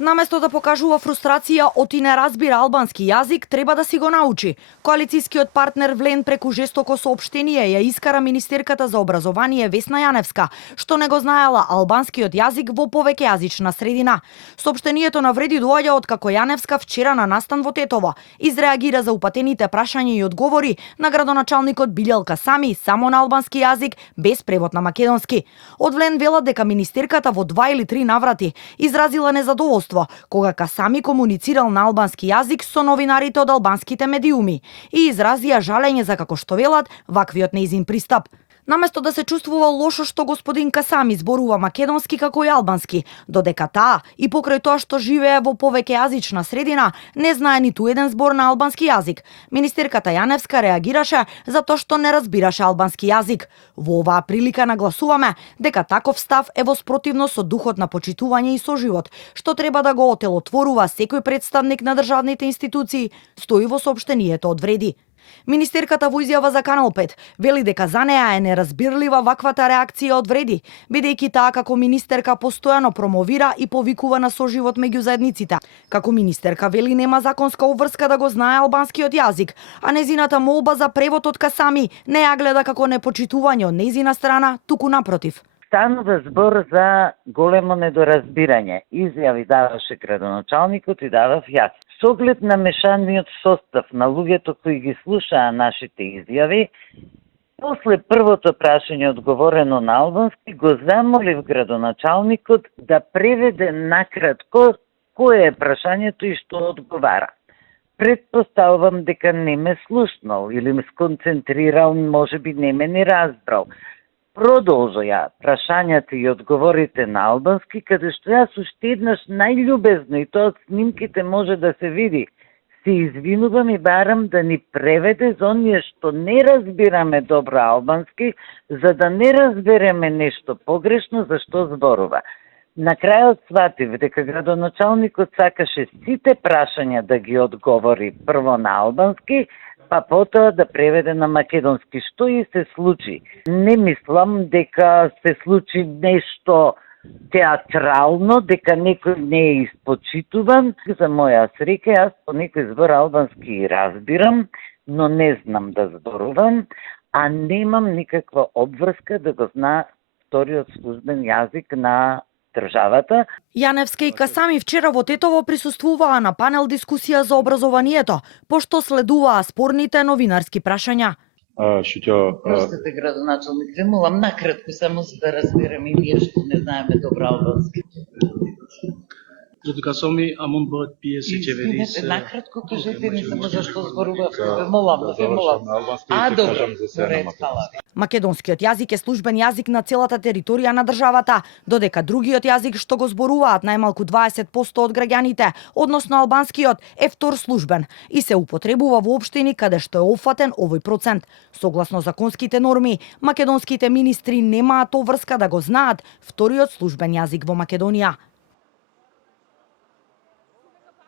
Наместо да покажува фрустрација од и не разбира албански јазик, треба да си го научи. Коалицијскиот партнер Влен преку жестоко соопштение ја искара министерката за образование Весна Јаневска, што не го знаела албанскиот јазик во повеќејазична средина. Соопштението навреди доаѓа од како Јаневска вчера на настан во Тетово изреагира за упатените прашања и одговори на градоначалникот Билјал Касами само на албански јазик без превод на македонски. Од Влен велат дека министерката во 2 или 3 наврати изразила незадоволство кога Касами комуницирал на албански јазик со новинарите од албанските медиуми и изразија жалење за, како што велат, ваквиот нејзин пристап. Наместо да се чувствува лошо што господин Касами зборува македонски како и албански, додека таа и покрај тоа што живее во повеќејазична средина, не знае ниту еден збор на албански јазик. Министерката Јаневска реагираше затоа што не разбираше албански јазик. Во оваа прилика нагласуваме дека таков став е во спротивност со духот на почитување и соживот, што треба да го отелотворува секој представник на државните институции, стои во соопштението од Вреди. Министерката во изјава за Канал 5 вели дека за неа е неразбирлива ваквата реакција од Вреди, бидејќи таа како министерка постојано промовира и повикува на соживот меѓу заедниците. Како министерка вели нема законска обврска да го знае албанскиот јазик, а незината молба за превод од Касами не ја гледа како непочитување од незина страна, туку напротив. Станува збор за големо недоразбирање. Изјави даваше градоначалникот и давав јас. Со оглед на мешаниот состав на луѓето кои ги слушаа нашите изјави, после првото прашање одговорено на албански, го замолив градоначалникот да преведе накратко кое е прашањето и што одговара. Предпоставувам дека не ме слушнал или ме сконцентрирал, можеби не ме ни разбрал. Продолжија прашањата и одговорите на албански, каде што јас уште еднаш најљубезно, и тоа од снимките може да се види, се извинувам и барам да ни преведе за оние што не разбираме добро албански, за да не разбереме нешто погрешно за што зборува. На крајот сватив дека градоначалникот сакаше сите прашања да ги одговори прво на албански, па потоа да преведе на македонски, што и се случи. Не мислам дека се случи нешто театрално, дека некој не е испочитуван. За моја среќа, јас по некој збор албански разбирам, но не знам да зборувам, а немам никаква обврска да го знае вториот службен јазик на државата. Јаневска и Касами вчера во Тетово присуствуваа на панел дискусија за образованието, пошто следуваа спорните новинарски прашања. Простете, градоначалник, ве молам накратко само за да разбереме и ние што не знаеме добро албански. Касами, амон бъдат пие се чевери. Накратко кажете ми само зашто зборувавте, ве молам. Добро, фала. Македонскиот јазик е службен јазик на целата територија на државата, додека другиот јазик што го зборуваат најмалку 20% од граѓаните, односно албанскиот, е втор службен и се употребува во општини каде што е опфатен овој процент. Согласно законските норми, македонските министри немаат обврска да го знаат вториот службен јазик во Македонија.